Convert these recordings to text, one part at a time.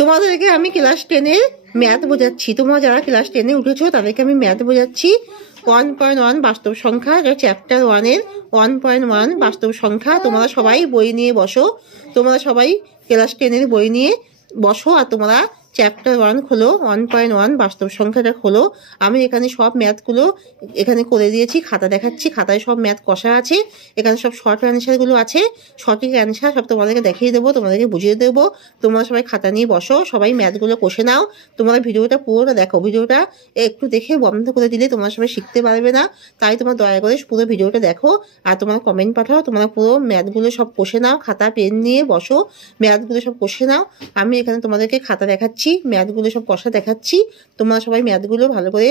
তোমাদেরকে আমি class 10-এর math বোঝাচ্ছি। তোমরা যারা ক্লাস 10-এ উঠেছো তাদেরকে আমি ম্যাথ বোঝাচ্ছি। 1.1 বাস্তব সংখ্যা, চ্যাপ্টার 1-এর 1.1 বাস্তব সংখ্যা। তোমরা সবাই বই নিয়ে বসো, তোমরা সবাই ক্লাস 10-এর বই নিয়ে বসো আর তোমরা চ্যাপ্টার 1 খোলো, 1.1 বাস্তব সংখ্যাটা খোলো। আমি এখানে সব ম্যাথগুলো এখানে করে দিয়েছি, খাতা দেখাচ্ছি, খাতায় সব ম্যাথ কষা আছে, এখানে সব শর্ট অ্যান্সারগুলো আছে, সঠিক অ্যান্সার সব তোমাদেরকে দেখিয়ে দেবো, তোমাদেরকে বুঝিয়ে দেবো। তোমরা সবাই খাতা নিয়ে বসো, সবাই ম্যাথগুলো কষে নাও। তোমরা ভিডিওটা পুরোটা দেখো, ভিডিওটা একটু দেখে বন্ধ করে দিলে তোমরা সবাই শিখতে পারবে না। তাই তোমরা দয়া করে পুরো ভিডিওটা দেখো আর তোমরা কমেন্ট পাঠাও। তোমরা পুরো ম্যাথগুলো সব কষে নাও, খাতা পেন নিয়ে বসো, ম্যাথগুলো সব কষে নাও। আমি এখানে তোমাদেরকে খাতা দেখাচ্ছি, ম্যাথগুলো সব কষা দেখাচ্ছি। তোমরা সবাই ম্যাথগুলো ভালো করে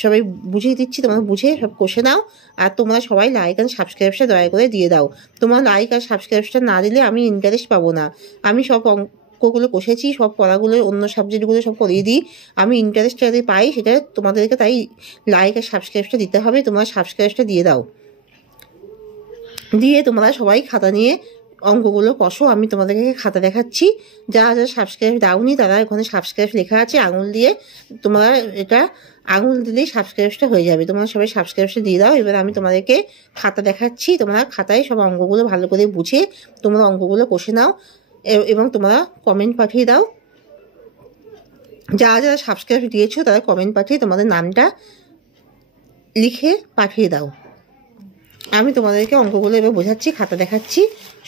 সবাই বুঝিয়ে দিচ্ছি, তোমরা বুঝে সব কষে নাও। আর তোমরা সবাই লাইক আর সাবস্ক্রাইবটা দয়া করে দিয়ে দাও। তোমরা লাইক আর সাবস্ক্রাইবটা না দিলে আমি ইন্টারেস্ট পাবো না। আমি সব অঙ্কগুলো কষেছি, সব পড়াগুলো অন্য সাবজেক্টগুলো সব করিয়ে দিই, আমি ইন্টারেস্ট যাতে পাই সেটা তোমাদেরকে, তাই লাইক আর সাবস্ক্রাইবটা দিতে হবে। তোমরা সাবস্ক্রাইবটা দিয়ে দাও, দিয়ে তোমরা সবাই খাতা নিয়ে অঙ্কগুলো কষো। আমি তোমাদেরকে খাতা দেখাচ্ছি, যারা যারা সাবস্ক্রাইব দাওনি তারা ওখানে সাবস্ক্রাইব লেখা আছে আঙুল দিয়ে, তোমরা এটা আঙুল দিলেই সাবস্ক্রাইবটা হয়ে যাবে। তোমরা সবাই সাবস্ক্রাইবটা দিয়ে দাও। এবার আমি তোমাদেরকে খাতা দেখাচ্ছি, তোমরা খাতায় সব অঙ্কগুলো ভালো করে বুঝে তোমরা অঙ্কগুলো কষে নাও এবং তোমরা কমেন্ট পাঠিয়ে দাও। যারা যারা সাবস্ক্রাইব দিয়েছো তারা কমেন্ট পাঠিয়ে তোমাদের নামটা লিখে পাঠিয়ে দাও। আমি তোমাদেরকে অঙ্কগুলো এবার বোঝাচ্ছি, খাতা দেখাচ্ছি,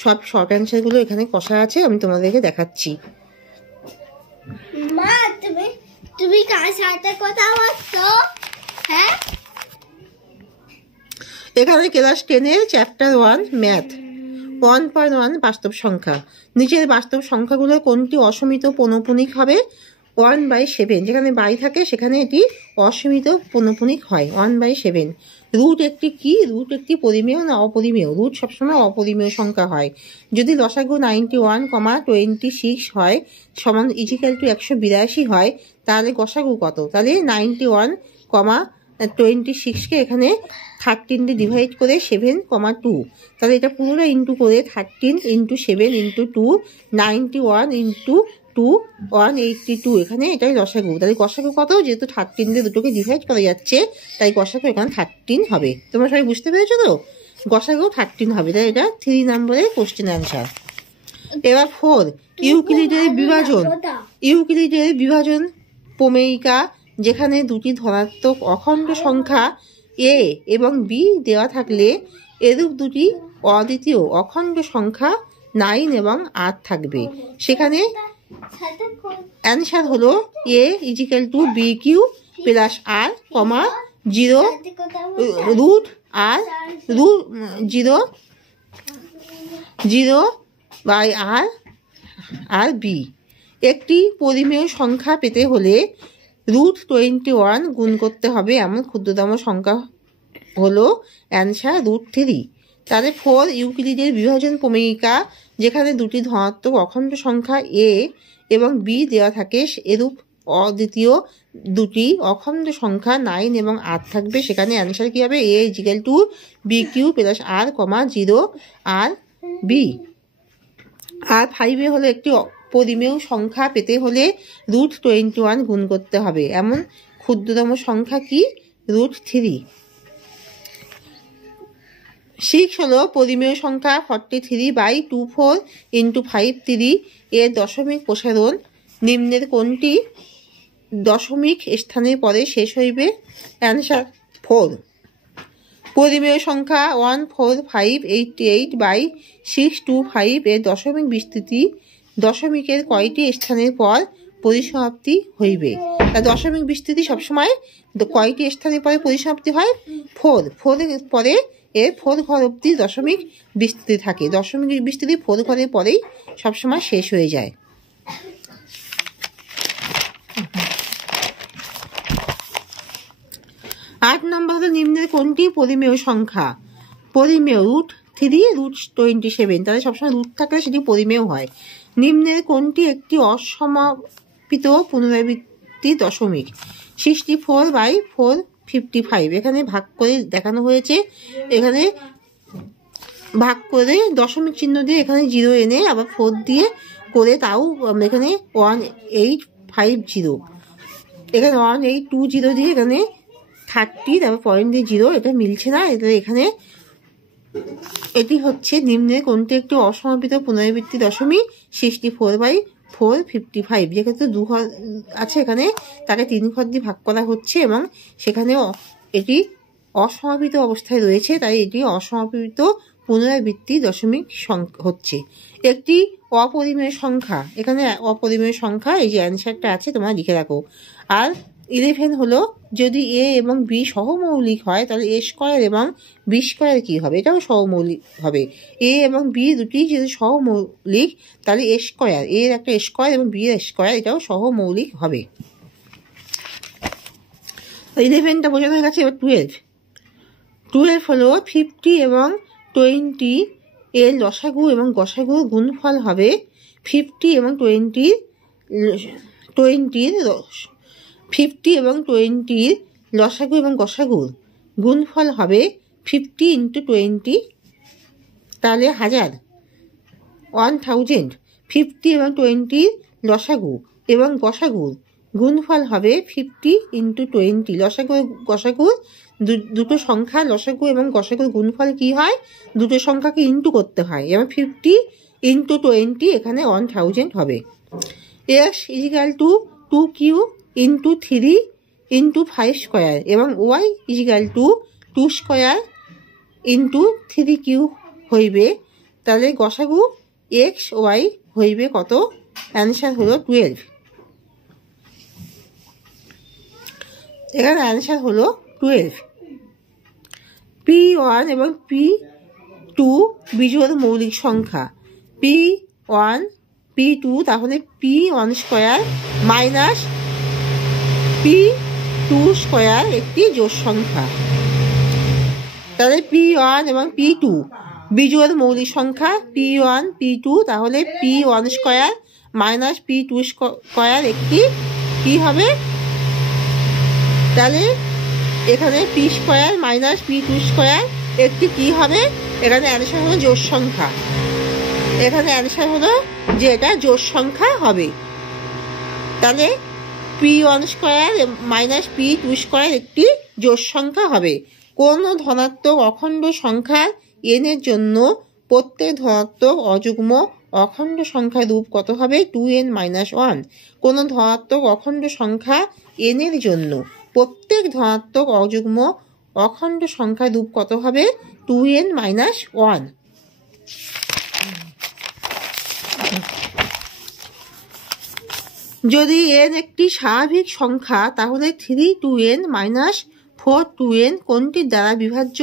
সব শর্ট অ্যান্সারগুলো এখানে কষা আছে, আমি তোমাদেরকে দেখাচ্ছি। মা তুমি কার সাথে কথা বলছো? হ্যাঁ, এখানে ক্লাস 10-এর চ্যাপ্টার 1 ম্যাথ 1.1 বাস্তব সংখ্যা। নিচের বাস্তব সংখ্যাগুলো কোনটি অসীমিত পৌনঃপুনিক হবে? 1/7, যেখানে বাই থাকে সেখানে এটি অসীমিত পৌনঃপুনিক হয়, 1/7। রুট একটি কি? রুট একটি পরিমেয় না অপরিমেয়? রুট সবসময় অপরিমেয় সংখ্যা হয়। যদি লসাগু 91,26 হয় সমান ইজিক্যাল টু 182 হয়, তাহলে গসাগু কত? তাহলে 91,26কে এখানে 13 দিয়ে ডিভাইড করে 7,2, তাহলে এটা পুরোটা ইন্টু করে 13 ইন্টু 7 ইন্টু 2, 91 ইন্টু 2, 182, এখানে এটাই গসাগু। তাহলে গসাগু কত? যেহেতু 13 দিয়ে দুটোকে ডিভাইড করা যাচ্ছে তাই গসাগু এখানে 13 হবে। তোমরা সবাই বুঝতে পেরেছো তো? গসাগু 13 হবে, তাই এটা 3 নম্বরের কোশ্চেন অ্যান্সার। এবার 4, ইউক্লিডের বিভাজন। ইউক্লিডের বিভাজন প্রমেয়িকা, যেখানে দুটি ধনাত্মক অখণ্ড সংখ্যা a এবং b দেওয়া থাকলে এরূপ দুটি অদ্বিতীয় অখণ্ড সংখ্যা 9 এবং 8 থাকবে। সেখানে অ্যান্সার হলো a is equal to B Q plus R, 0 root r, 0 by r r b. একটি পরিমেয় সংখ্যা পেতে হলে √21 গুণ করতে হবে এমন ক্ষুদ্রতম সংখ্যা হলো অ্যান্সার √3। তাহলে 4, ইউক্লিডের বিভাজন প্রমেয়িকা, যেখানে দুটি ধনাত্মক অখণ্ড সংখ্যা a এবং b দেওয়া থাকে এরূপ অদ্বিতীয় দুটি অখণ্ড সংখ্যা 9 এবং 8 থাকবে। সেখানে অ্যান্সার কী হবে? a is equal to B Q plus R, 0 R B. আর 5 হলো একটি পরিমেয় সংখ্যা পেতে হলে √21 গুণ করতে হবে এমন ক্ষুদ্রতম সংখ্যা কি? √3। 6 হলো পরিমেয় সংখ্যা 43/24 ইন্টু 5 এর দশমিক প্রসারণ নিম্নের কোনটি দশমিক স্থানের পরে শেষ হইবে? অ্যান্সার 4। পরিমেয় সংখ্যা 14588/625 এর দশমিক বিস্তৃতি দশমিকের কয়টি স্থানের পর পরিসমাপ্তি হইবে? দশমিক বিস্তৃতি সবসময় কয়টি স্থানের পরে পরিসমাপ্তি হয়? 4 এর পরে এর 4 ঘর অব্দি দশমিক বিস্তৃতি থাকে। দশমিক বিস্তৃতি 4 ঘরের পরেই সবসময় শেষ হয়ে যায়। 8 নম্বর হলো নিম্নের কোনটি পরিমেয় সংখ্যা? পরিমেয় √3 √27, তাহলে সবসময় রুট থাকলে সেটি পরিমেয় হয়। নিম্নের কোনটি একটি অসমাপিত পুনরাবৃত্তি দশমিক? 64/455, এখানে ভাগ করে দেখানো হয়েছে। এখানে ভাগ করে দশমিক চিহ্ন দিয়ে এখানে 0 এনে আবার 4 দিয়ে করে তাও আমরা এখানে 1850 এখানে 1820 দিয়ে এখানে 30 তারপর পয়েন্ট দিয়ে 0 এটা মিলছে না। এটা এখানে এটি হচ্ছে নিম্নের কোনটি একটি অসমাপিত পুনরাবৃত্তি দশমিক 64/455 যেক্ষেত্রে 2 ঘর আছে এখানে তাকে 3 ঘর দিয়ে ভাগ করা হচ্ছে এবং সেখানে এটি অসমাপিত অবস্থায় রয়েছে, তাই এটি অসমাপিত পুনরাবৃত্তি দশমিক হচ্ছে। একটি অপরিমেয় সংখ্যা, এখানে অপরিমেয় সংখ্যা, এই যে অ্যান্সারটা আছে তোমরা লিখে রাখো। আর 11 হলো যদি এ এবং বি সহমৌলিক হয় তাহলে এ স্কয়ার এবং বি স্কয়ার কি হবে, এটাও সহমৌলিক হবে। এ এবং বি দুটি যদি সহমৌলিক তাহলে এ স্কয়ার, এর একটা স্কয়ার এবং বি এর স্কয়ার এটাও সহমৌলিক হবে। 11টা বোঝানো হয়ে গেছে। এবার 12 হলো 50 এবং 20 এর লসাগু এবং গসাগুর গুণফল হবে 50 এবং 20 এবং 20 লসাগু এবং গসাগুর গুণফল হবে 50 × 20 তাহলে 1000 50 এবং 20 লসাগু এবং গসাগুর গুণফল হবে 50 × 20। লসাগু গসাগুর দুটো সংখ্যা লসাগু এবং গসাগুর গুণফল কি হয়, দুটো সংখ্যাকে ইন্টু করতে হয় এবং 50 × 20 এখানে 1000 হবে। x = 2q × 3 × 5 স্কয়ার এবং y = 2 স্কয়ার × 3q হইবে, তাহলে গসাগু x y হইবে কত? অ্যান্সার হলো 12। এখানে অ্যান্সার হলো 12। P1 এবং P2 বিজোড় মৌলিক সংখ্যা। P1 P2 তাহলে P1 square minus P2 square একটি জোড় সংখ্যা। তাহলে P1 এবং P2 বিজোড় মৌলিক সংখ্যা। P1 P2 তাহলে P1 square minus P2 square একটি কি হবে, তাহলে এখানে P square minus P2 square একটি কি হবে, এখানে অ্যান্সার হলো জোড় সংখ্যা। এখানে অ্যান্সার হলো যে এটা জোড় সংখ্যা হবে। তাহলে P1 square minus P2 square একটি জোড় সংখ্যা হবে। কোন ধনাত্মক অখণ্ড সংখ্যার n এর জন্য প্রত্যেক ধনাত্মক অযুগ্ম অখণ্ড সংখ্যার রূপ কত হবে? 2n - 1। কোন ধনাত্মক অখণ্ড সংখ্যা n এর জন্য প্রত্যেক ধনাত্মক অযুগ্ম অখণ্ড সংখ্যার রূপ কত হবে? 2n - 1। যদি n একটি স্বাভাবিক সংখ্যা তাহলে 3 2n - 4 2n কোনটির দ্বারা বিভাজ্য?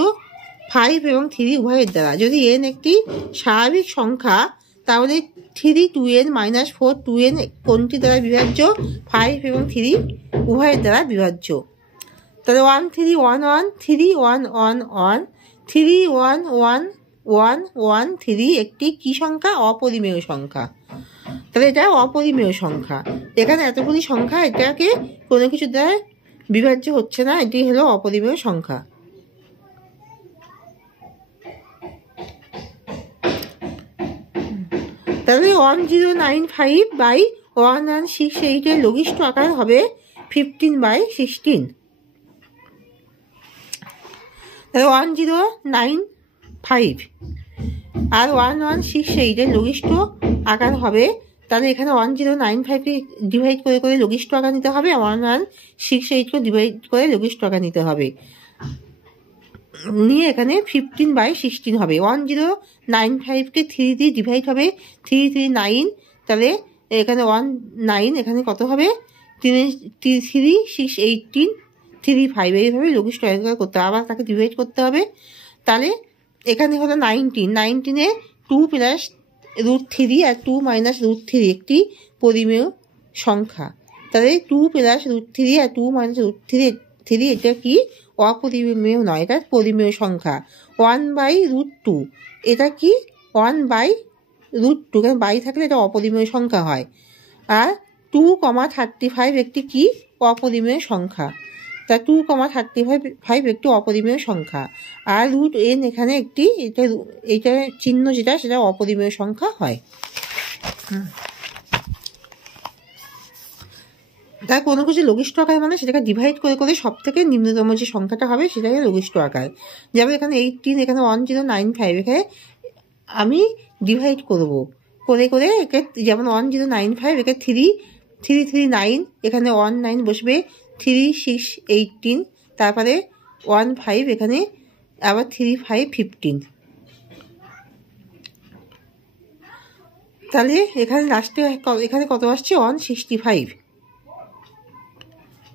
5 এবং 3 উভয়ের দ্বারা। যদি n একটি স্বাভাবিক সংখ্যা তাহলে 3 2n - 4 2n কোনটির দ্বারা বিভাজ্য? 5 এবং 3 উভয়ের দ্বারা বিভাজ্য। তাহলে 1 3 1 1 3 1 1 1 3 1 1 1 1 3 একটি কি সংখ্যা? অপরিমেয় সংখ্যা। তাহলে এটা অপরিমেয় সংখ্যা। এখানে এতগুলি সংখ্যা, এটাকে কোনো কিছু দ্বারা বিভাজ্য হচ্ছে না, এটি হলো অপরিমেয় সংখ্যা। তাহলে 1095/1168 এর লঘিষ্ঠ আকার হবে 15/16। তাহলে 1095 আর 1168 এর লঘিষ্ঠ আকার হবে, তাহলে এখানে 1095কে ডিভাইড করে করে লঘিষ্ঠ আকার নিতে হবে, 1168কে ডিভাইড করে লঘিষ্ঠ আকার নিতে হবে, নিয়ে এখানে 15/16 হবে। 1095কে 3 দিয়ে ডিভাইড হবে, 3 3 9, তাহলে এখানে 19, এখানে কত হবে? 3 6 18 3 5, এইভাবে লঘিষ্ঠ আকার করতে হবে, আবার তাকে ডিভাইড করতে হবে। তাহলে এখানে হলো 19 এ 2 + √3 আর 2 - √3 একটি পরিমেয় সংখ্যা। তাহলে 2 + √3 আর 2 - √3 এটা কি? অপরিমেয় নয়, এটা পরিমেয় সংখ্যা। 1/√2 এটা কি? 1/√2, কারণ বাই থাকলে এটা অপরিমেয় সংখ্যা হয়। আর 2,35 একটি কি? অপরিমেয় সংখ্যা। তা 2,35 একটি অপরিমেয় সংখ্যা। আর √n এখানে একটি, এটা চিহ্ন যেটা সেটা অপরিমেয় সংখ্যা হয়। তাই কোনো কিছু লঘিষ্ঠ আকার মানে সেটাকে ডিভাইড করে করে সব থেকে নিম্নতম যে সংখ্যাটা হবে সেটাকে লঘিষ্ঠ আকার। যেমন এখানে 18, এখানে 1095, এখানে আমি ডিভাইড করব করে করে একে, যেমন 1095 একে 339, এখানে 19 বসবে, 3618, তারপরে 15, এখানে আবার 3515। তাহলে এখানে লাস্টে এখানে কত আসছে? 165।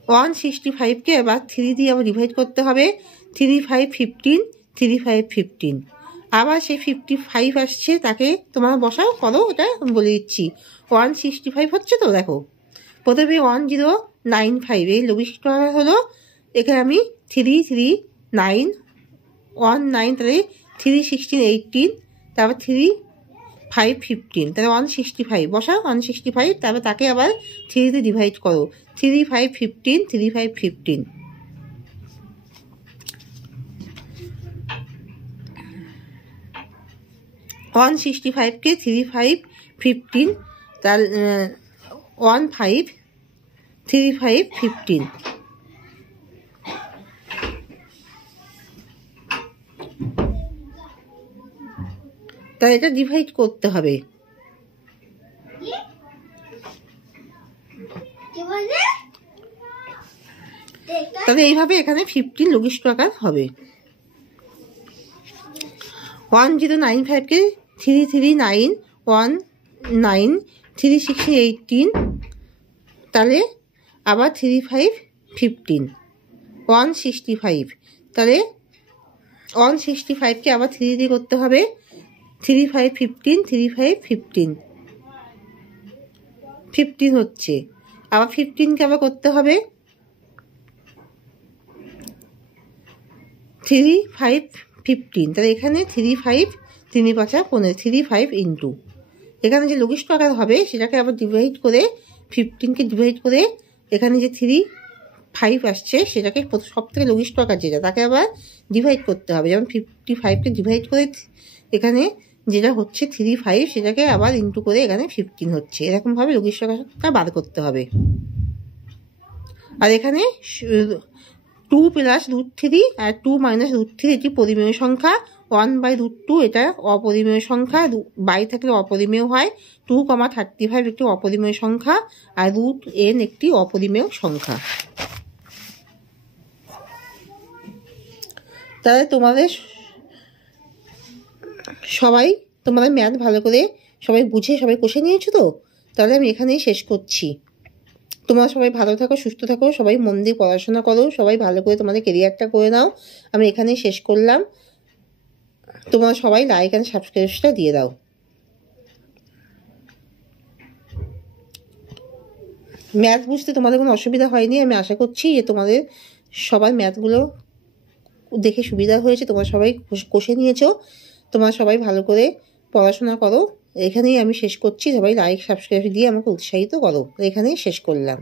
165কে এবার 3 দিয়ে আবার ডিভাইড করতে হবে। 3515, 3515, আবার সেই 55 আসছে, তাকে তোমার বসাও, করো, ওটা আমি বলে দিচ্ছি। 165 হচ্ছে তো, দেখো প্রথমে 1095 এই লঘিষ্ঠ আকার হলো, এখানে আমি 33919, তাহলে 31618, তারপর 3515, তাহলে 165 বসাও, 165, তারপর তাকে আবার 3 দিয়ে ডিভাইড করো, 3515, 3515। ওয়ান 65কে 3515, তার 153515, তাহলে এটা ডিভাইড করতে হবে। তাহলে এইভাবে এখানে 15 লঘিষ্ঠ আকার হবে। 1095কে 33919, 3618, তাহলে আবার 3515, 165, তাহলে 165কে আবার 3 দিয়ে করতে হবে, 3515, 3515, 15 হচ্ছে, আবার 15কে আবার করতে হবে 3515, তাহলে এখানে 35, 3 5 15, 35 ইন্টু, এখানে যে লঘিষ্ঠ আকার হবে সেটাকে আবার ডিভাইড করে, 15কে ডিভাইড করে, এখানে যে 35 আসছে সেটাকে সব থেকে লঘিষ্ঠ আকার যেটা, তাকে আবার ডিভাইড করতে হবে। যেমন 55কে ডিভাইড করে এখানে যেটা হচ্ছে 35, সেটাকে আবার ইন্টু করে এখানে 15 হচ্ছে, এরকমভাবে লঘিষ্ঠ আকারটা বার করতে হবে। আর এখানে 2 প্লাস √3 আর 2 মাইনাস √3 এটি পরিমেয় সংখ্যা, 1/√2 এটা অপরিমেয় সংখ্যা, বাই থাকলে অপরিমেয় হয়, 2,35 একটি অপরিমেয় সংখ্যা, আর √n একটি অপরিমেয় সংখ্যা। তাহলে তোমাদের ম্যাথ ভালো করে সবাই বুঝে সবাই কষে নিয়েছো তো? তাহলে আমি এখানেই শেষ করছি। তোমরা সবাই ভালো থাকো, সুস্থ থাকো, সবাই মন দিয়ে পড়াশোনা করো, সবাই ভালো করে তোমাদের কেরিয়ারটা করে নাও। আমি এখানেই শেষ করলাম। তোমরা সবাই লাইক অ্যান্ড সাবস্ক্রাইবটা দিয়ে দাও। ম্যাথ বুঝতে তোমাদের কোনো অসুবিধা হয়নি, আমি আশা করছি যে তোমাদের সবার ম্যাথগুলো দেখে সুবিধা হয়েছে, তোমরা সবাই কষে নিয়েছো। তোমরা সবাই ভালো করে পড়াশোনা করো। এখানেই আমি শেষ করছি। সবাই লাইক সাবস্ক্রাইব দিয়ে আমাকে উৎসাহিত করো। এখানেই শেষ করলাম।